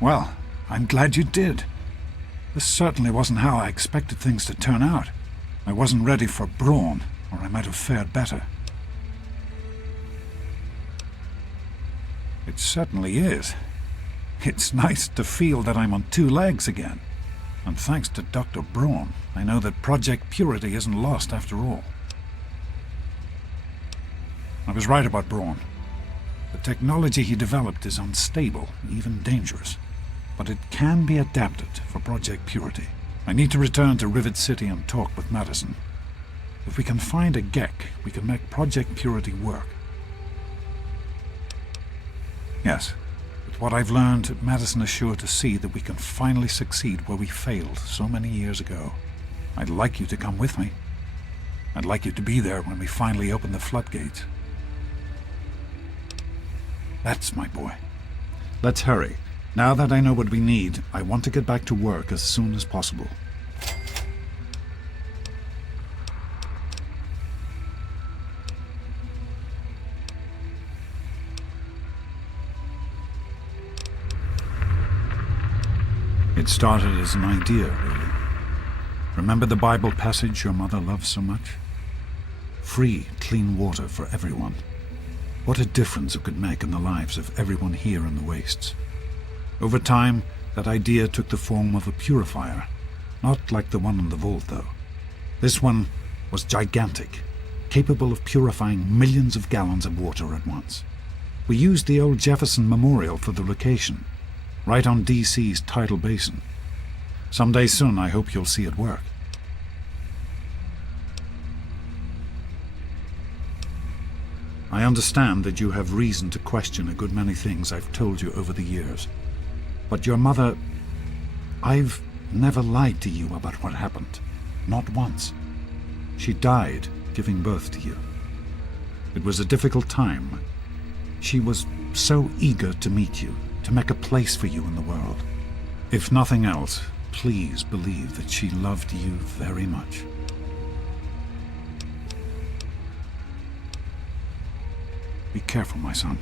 Well, I'm glad you did. This certainly wasn't how I expected things to turn out. I wasn't ready for Braun, or I might have fared better. It certainly is. It's nice to feel that I'm on two legs again. And thanks to Dr. Braun, I know that Project Purity isn't lost after all. I was right about Braun. The technology he developed is unstable, even dangerous. But it can be adapted for Project Purity. I need to return to Rivet City and talk with Madison. If we can find a Gek, we can make Project Purity work. Yes, with what I've learned, Madison is sure to see that we can finally succeed where we failed so many years ago. I'd like you to come with me. I'd like you to be there when we finally open the floodgates. That's my boy. Let's hurry. Now that I know what we need, I want to get back to work as soon as possible. It started as an idea, really. Remember the Bible passage your mother loves so much? Free, clean water for everyone. What a difference it could make in the lives of everyone here in the wastes. Over time, that idea took the form of a purifier. Not like the one in the vault, though. This one was gigantic, capable of purifying millions of gallons of water at once. We used the old Jefferson Memorial for the location, right on DC's tidal basin. Someday soon, I hope you'll see it work. I understand that you have reason to question a good many things I've told you over the years. But your mother... I've never lied to you about what happened. Not once. She died giving birth to you. It was a difficult time. She was so eager to meet you, to make a place for you in the world. If nothing else, please believe that she loved you very much. Be careful, my son.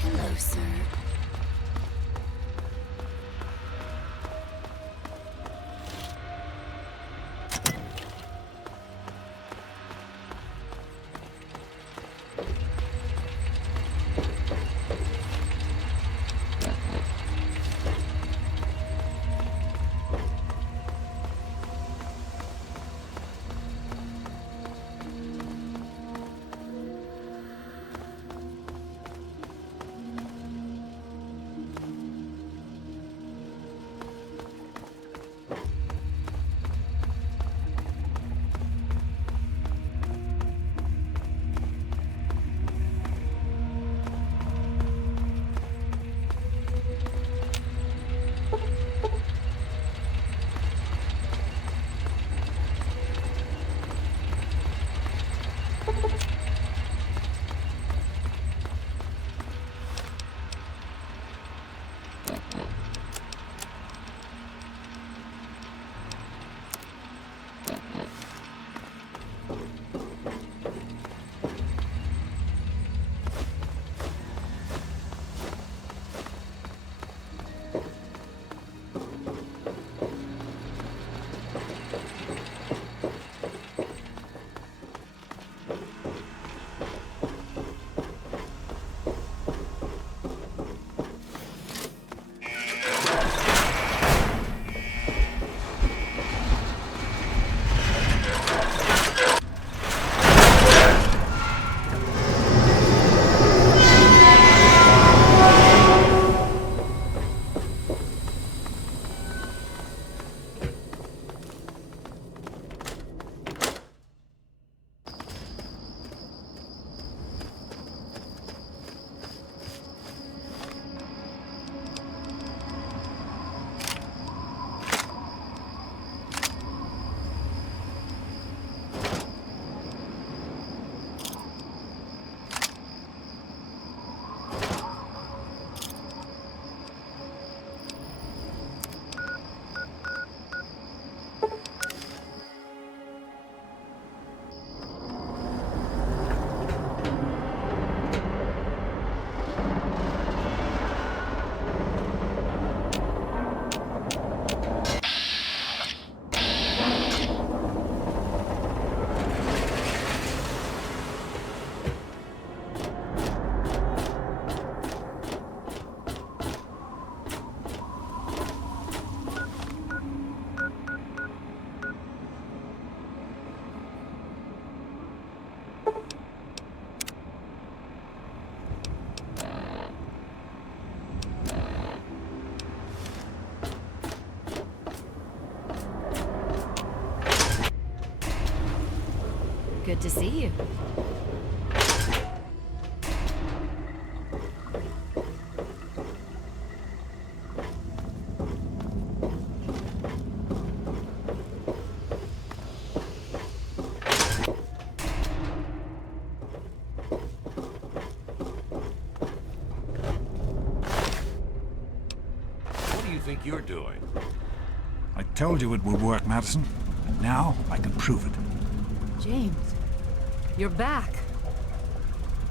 Hello, sir. Good to see you. What do you think you're doing? I told you it would work, Madison. And now I can prove it. James, you're back.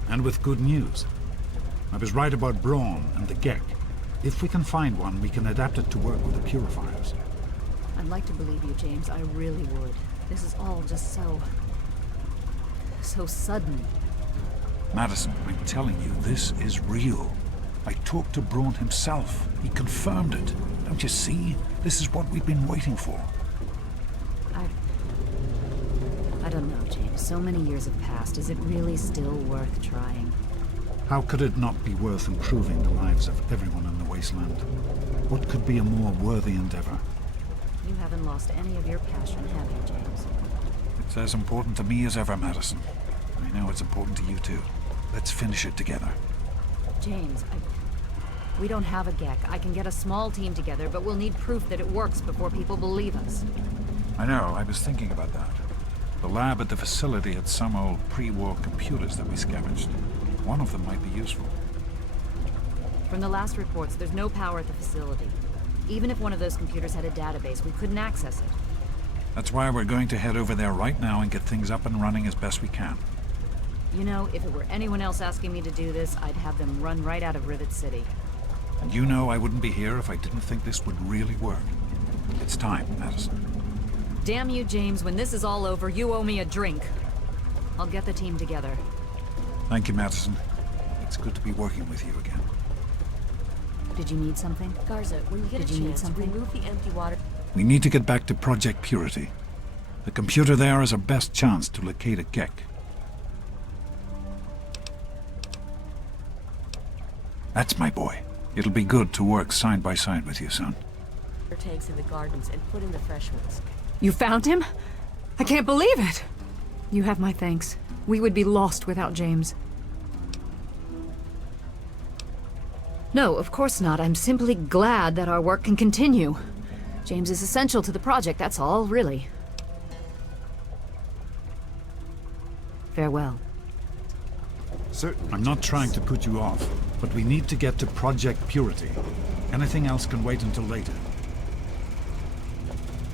And with good news. I was right about Braun and the Gek. If we can find one, we can adapt it to work with the purifiers. I'd like to believe you, James. I really would. This is all just so sudden. Madison, I'm telling you, this is real. I talked to Braun himself. He confirmed it. Don't you see? This is what we've been waiting for. I don't know, James. So many years have passed. Is it really still worth trying? How could it not be worth improving the lives of everyone in the wasteland? What could be a more worthy endeavor? You haven't lost any of your passion, have you, James? It's as important to me as ever, Madison. I know it's important to you too. Let's finish it together. James, we don't have a Gek. I can get a small team together, but we'll need proof that it works before people believe us. I know, I was thinking about that. The lab at the facility had some old pre-war computers that we scavenged. One of them might be useful. From the last reports, there's no power at the facility. Even if one of those computers had a database, we couldn't access it. That's why we're going to head over there right now and get things up and running as best we can. You know, if it were anyone else asking me to do this, I'd have them run right out of Rivet City. And you know I wouldn't be here if I didn't think this would really work. It's time, Madison. Damn you, James. When this is all over, you owe me a drink. I'll get the team together. Thank you, Madison. It's good to be working with you again. Did you need something? Garza, when you get a chance, remove the empty water. We need to get back to Project Purity. The computer there is our best chance to locate a Gek. That's my boy. It'll be good to work side by side with you, son. Tanks in the gardens and put in the fresh ones. You found him? I can't believe it! You have my thanks. We would be lost without James. No, of course not. I'm simply glad that our work can continue. James is essential to the project, that's all, really. Farewell. Certainly. I'm not trying to put you off, but we need to get to Project Purity. Anything else can wait until later.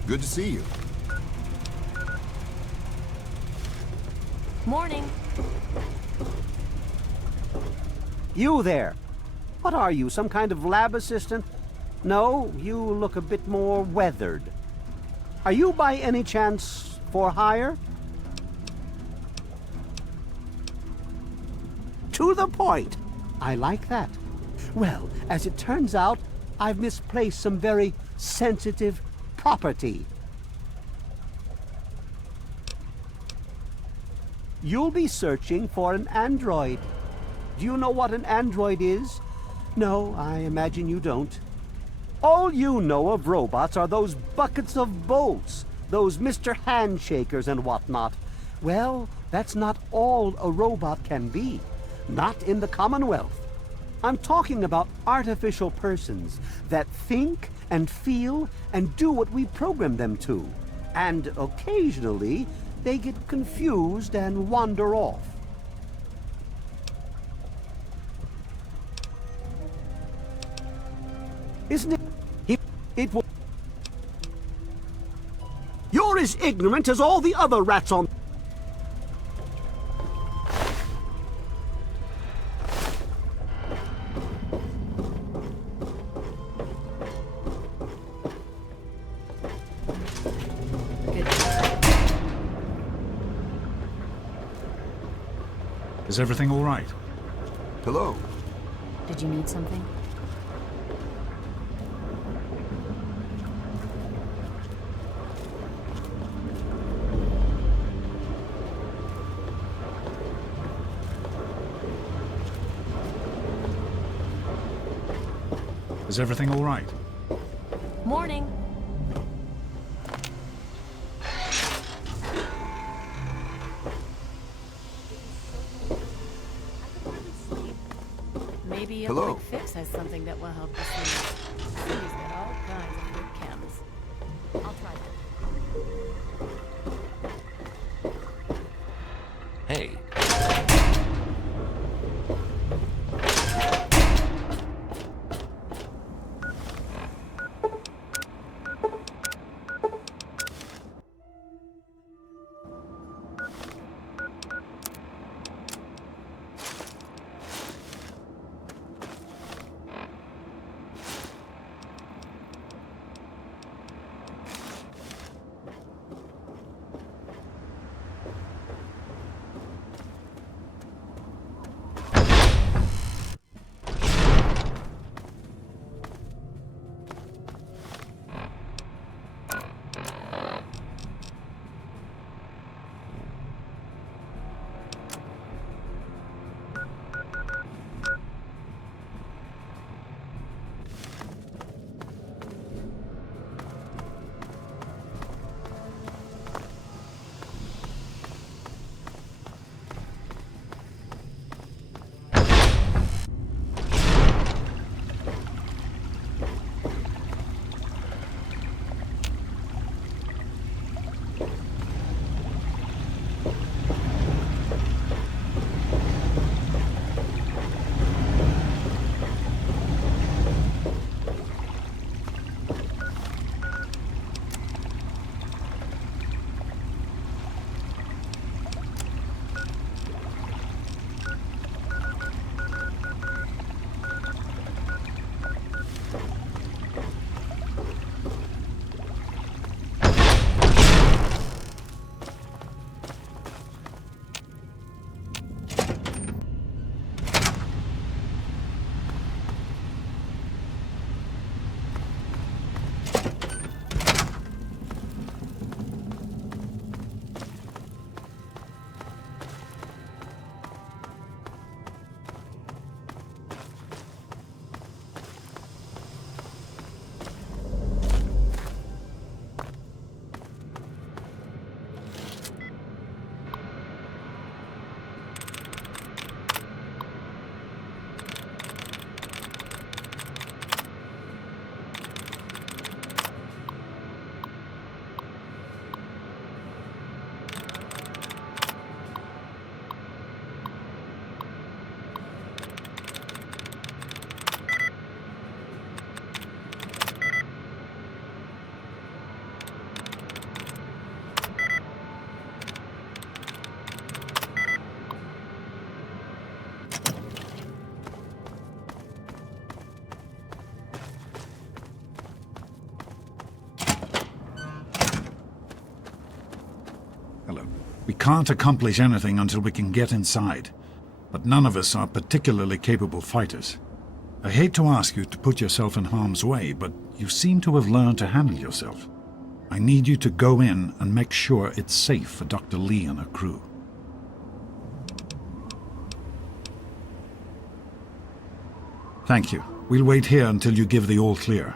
Good to see you. Morning. You there! What are you, some kind of lab assistant? No, you look a bit more weathered. Are you by any chance for hire? To the point! I like that. Well, as it turns out, I've misplaced some very sensitive property. You'll be searching for an android. Do you know what an android is? No, I imagine you don't. All you know of robots are those buckets of bolts, those Mr. Handshakers and whatnot. Well, that's not all a robot can be. Not in the Commonwealth. I'm talking about artificial persons that think and feel and do what we program them to. And occasionally, they get confused and wander off. Isn't it? It will. You're as ignorant as all the other rats on. Good. Is everything all right? Hello. Did you need something? Is everything all right? Morning. Maybe a Hello. quick fix has something that will help the cities. The city's got all kinds of good chems. I'll try that. Hey, Hello. We can't accomplish anything until we can get inside, but none of us are particularly capable fighters. I hate to ask you to put yourself in harm's way, but you seem to have learned to handle yourself. I need you to go in and make sure it's safe for Dr. Lee and her crew. Thank you. We'll wait here until you give the all clear.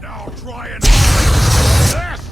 Now try and this!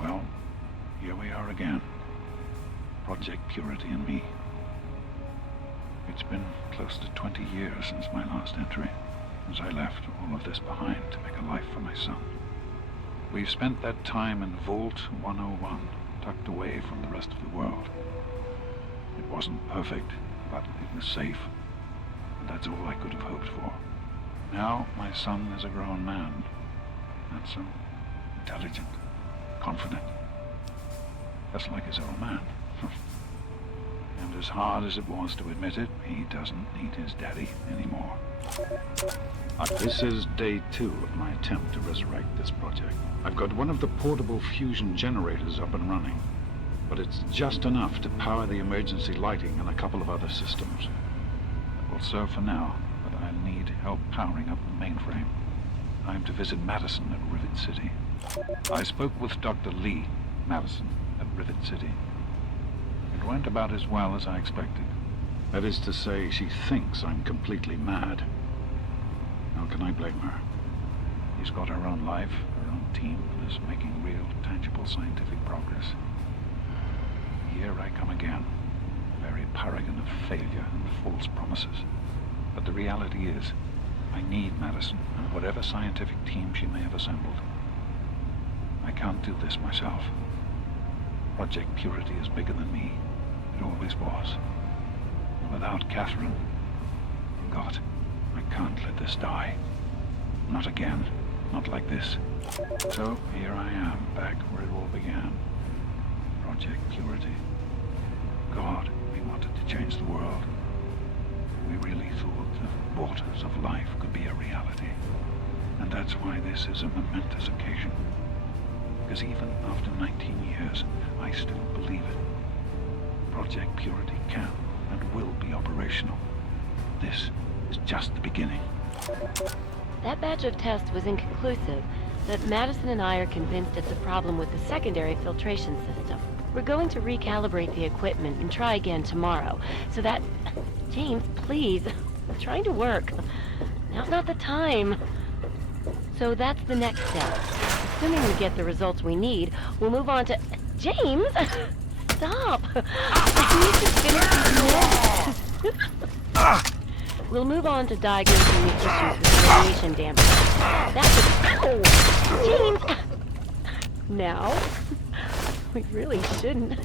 Well, here we are again. Project Purity and me. It's been close to 20 years since my last entry, as I left all of this behind to make a life for my son. We've spent that time in Vault 101, tucked away from the rest of the world. It wasn't perfect, but it was safe, and that's all I could have hoped for. Now my son is a grown man, handsome, intelligent, confident, just like his old man. And as hard as it was to admit it, he doesn't need his daddy anymore. This is day 2 of my attempt to resurrect this project. I've got one of the portable fusion generators up and running, but it's just enough to power the emergency lighting and a couple of other systems. It will serve for now, but I need help powering up the mainframe. I'm to visit Madison at Rivet City. I spoke with Dr. Lee Madison at Rivet City. It went about as well as I expected. That is to say, she thinks I'm completely mad. How can I blame her? She's got her own life, her own team, and is making real, tangible scientific progress. Here I come again, a very paragon of failure and false promises. But the reality is, I need Madison and whatever scientific team she may have assembled. I can't do this myself. Project Purity is bigger than me. It always was. And without Catherine, God, I can't let this die. Not again. Not like this. So here I am, back where it all began. Project Purity. God, we wanted to change the world. We really thought the waters of life could be a reality. And that's why this is a momentous occasion. Because even after 19 years, I still believe it. Project Purity can and will be operational. This is just the beginning. That batch of tests was inconclusive, but Madison and I are convinced it's a problem with the secondary filtration system. We're going to recalibrate the equipment and try again tomorrow, so that... James, please. I'm trying to work. Now's not the time. So that's the next step. Assuming we get the results we need, we'll move on to... James! Stop! I need to finish these notes. We'll move on to diagnosing the issues with radiation damage. That's it. Oh! James! Now? We really shouldn't.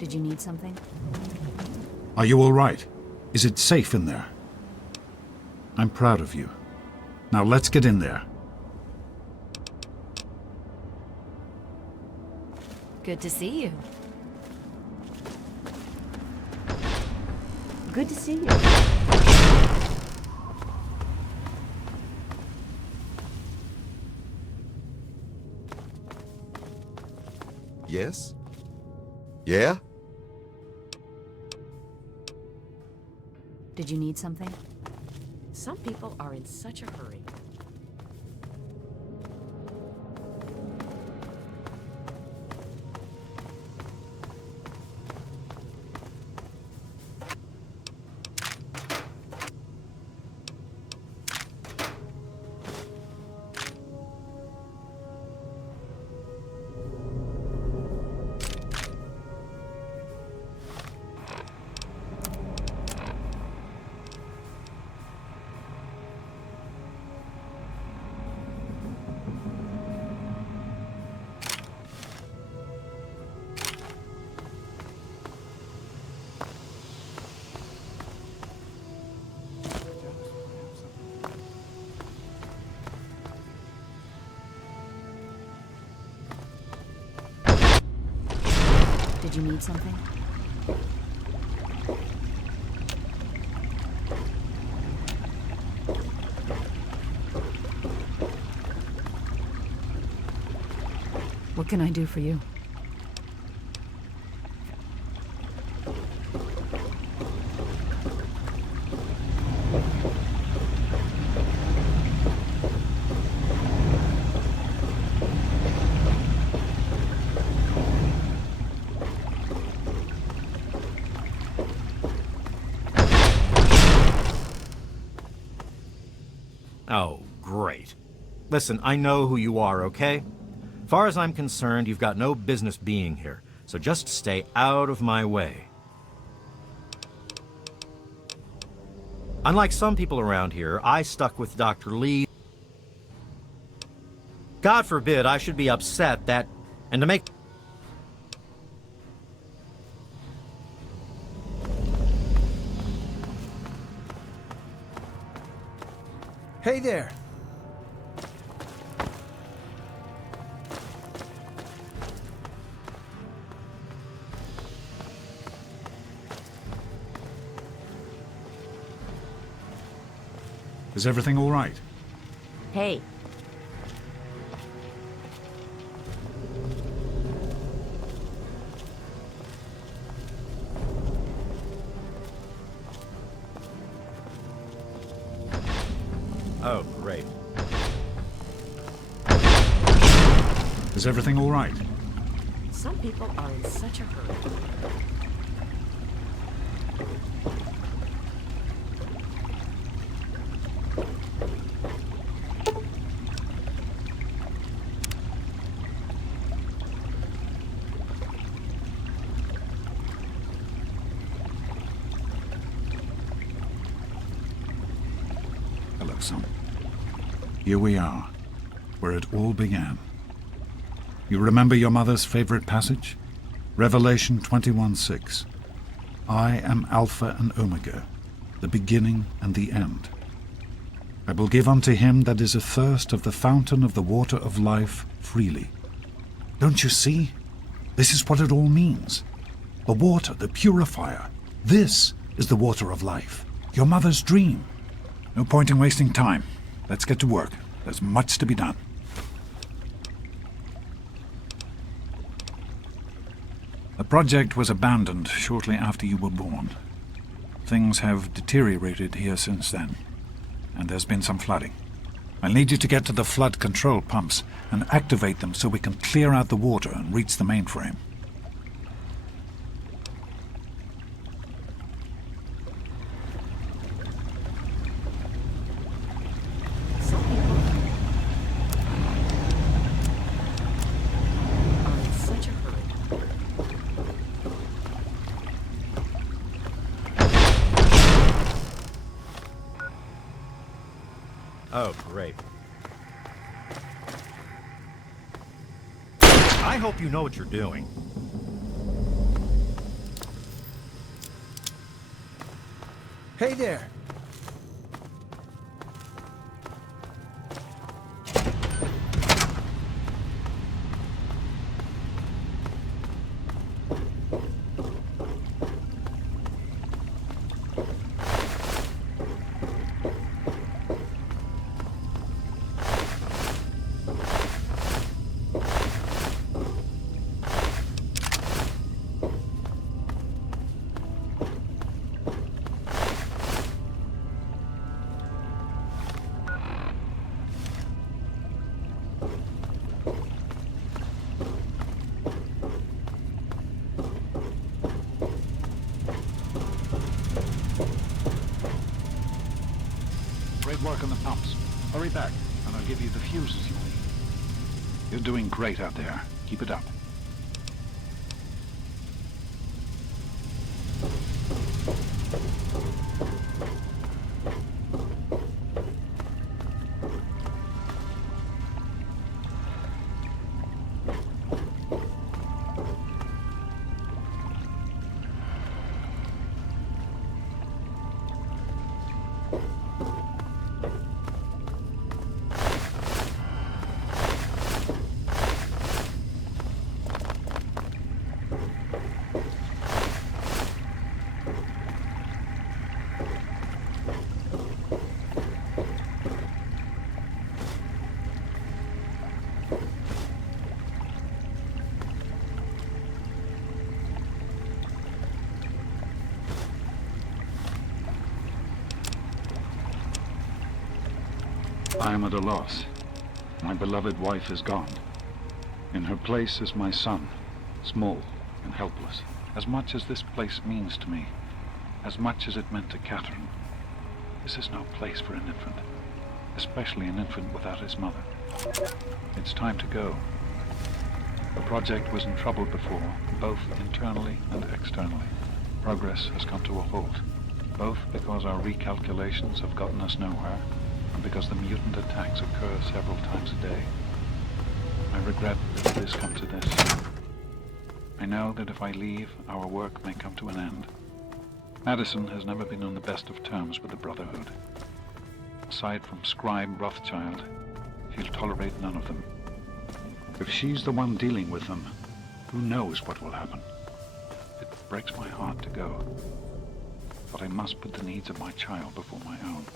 Did you need something? Are you all right? Is it safe in there? I'm proud of you. Now let's get in there. Good to see you. Good to see you. Yes? Yeah? Did you need something? Some people are in such a hurry. Did you need something? What can I do for you? Oh, great. Listen, I know who you are, okay? Far as I'm concerned, you've got no business being here, so just stay out of my way. Unlike some people around here, I stuck with Dr. Lee. God forbid I should be upset that... and to make... Hey there. Is everything all right? Hey, Oh, great. Is everything all right? Some people are in such a hurry. Hello, son. Here we are, where it all began. You remember your mother's favorite passage? Revelation 21:6. I am Alpha and Omega, the beginning and the end. I will give unto him that is athirst of the fountain of the water of life freely. Don't you see? This is what it all means. The water, the purifier. This is the water of life. Your mother's dream. No point in wasting time. Let's get to work. There's much to be done. The project was abandoned shortly after you were born. Things have deteriorated here since then, and there's been some flooding. I'll need you to get to the flood control pumps and activate them so we can clear out the water and reach the mainframe. Some people are in such a hurry. Oh, great. I hope you know what you're doing. Hey there. Great work on the pumps. Hurry back, and I'll give you the fuses you need. You're doing great out there. Keep it up. I am at a loss. My beloved wife is gone. In her place is my son, small and helpless. As much as this place means to me, as much as it meant to Catherine, this is no place for an infant, especially an infant without his mother. It's time to go. The project was in trouble before, both internally and externally. Progress has come to a halt, both because our recalculations have gotten us nowhere, and because the mutant attacks occur several times a day. I regret that it has come to this. I know that if I leave, our work may come to an end. Madison has never been on the best of terms with the Brotherhood. Aside from Scribe Rothschild, he'll tolerate none of them. If she's the one dealing with them, who knows what will happen? It breaks my heart to go, but I must put the needs of my child before my own.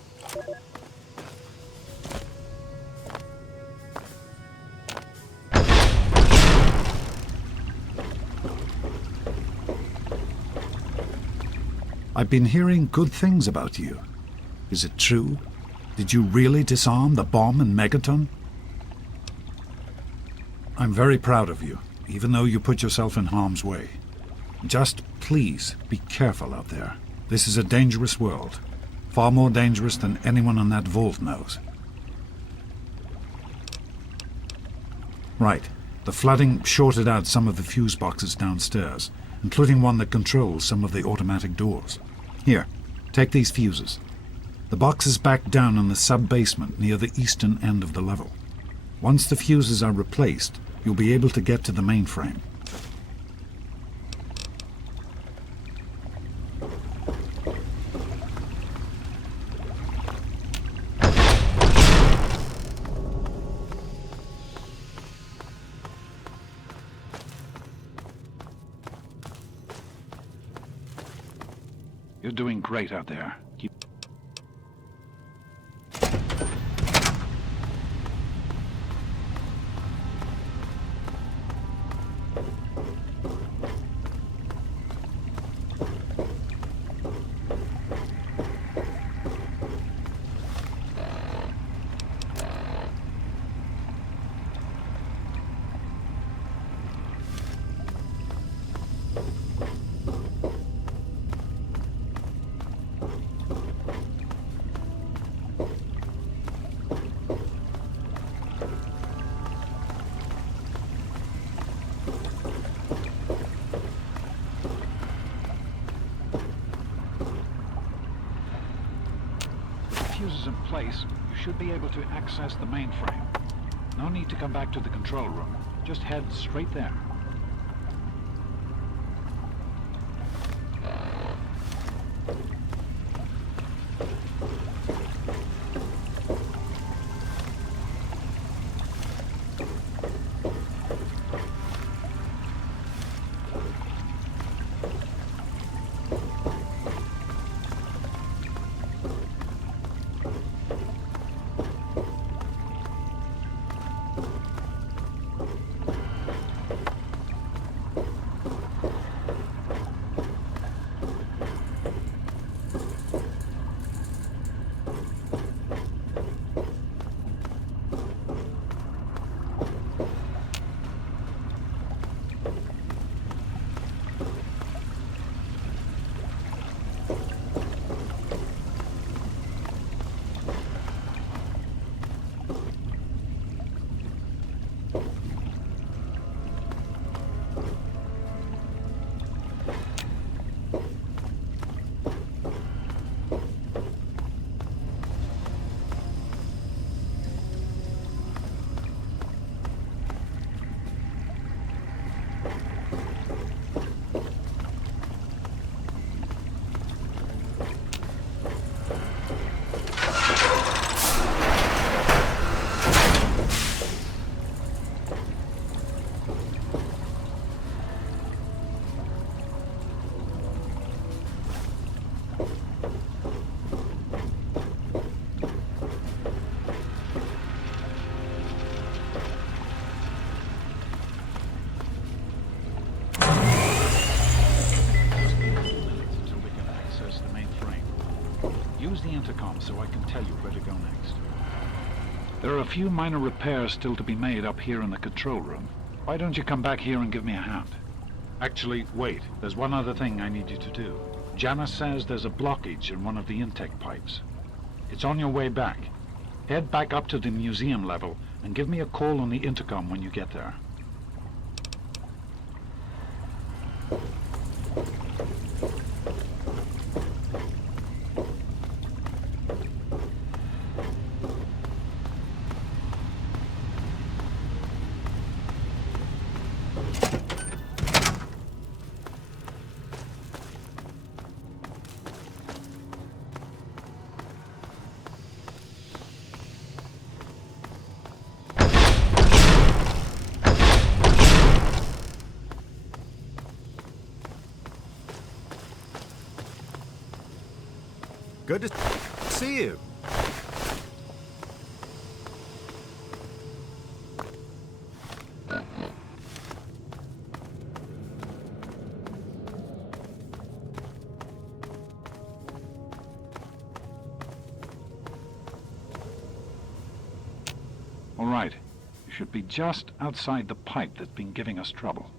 I've been hearing good things about you. Is it true? Did you really disarm the bomb in Megaton? I'm very proud of you. even though you put yourself in harm's way. Just please be careful out there. This is a dangerous world. Far more dangerous than anyone in that vault knows. Right. The flooding shorted out some of the fuse boxes downstairs, including one that controls some of the automatic doors. Here, take these fuses. The box is back down in the sub-basement near the eastern end of the level. Once the fuses are replaced, you'll be able to get to the mainframe. You're doing great out there. Keep... Fuses in place, you should be able to access the mainframe. No need to come back to the control room. Just head straight there. Use the intercom so I can tell you where to go next. There are a few minor repairs still to be made up here in the control room. Why don't you come back here and give me a hand? Actually, wait. There's one other thing I need you to do. Janice says there's a blockage in one of the intake pipes. It's on your way back. Head back up to the museum level and give me a call on the intercom when you get there. Good to see you. All right. You should be just outside the pipe that's been giving us trouble.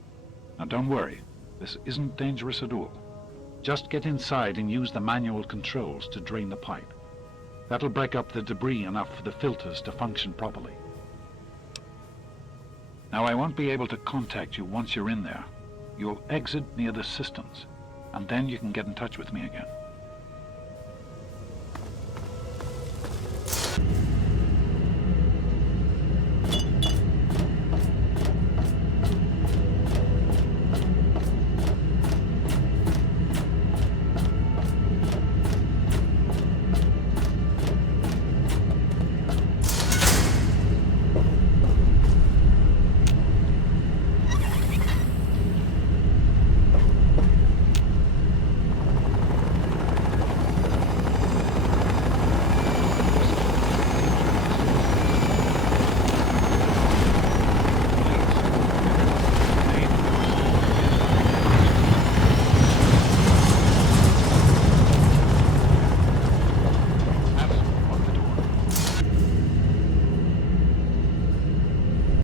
Now don't worry, this isn't dangerous at all. Just get inside and use the manual controls to drain the pipe. That'll break up the debris enough for the filters to function properly. Now I won't be able to contact you once you're in there. You'll exit near the cisterns, and then you can get in touch with me again.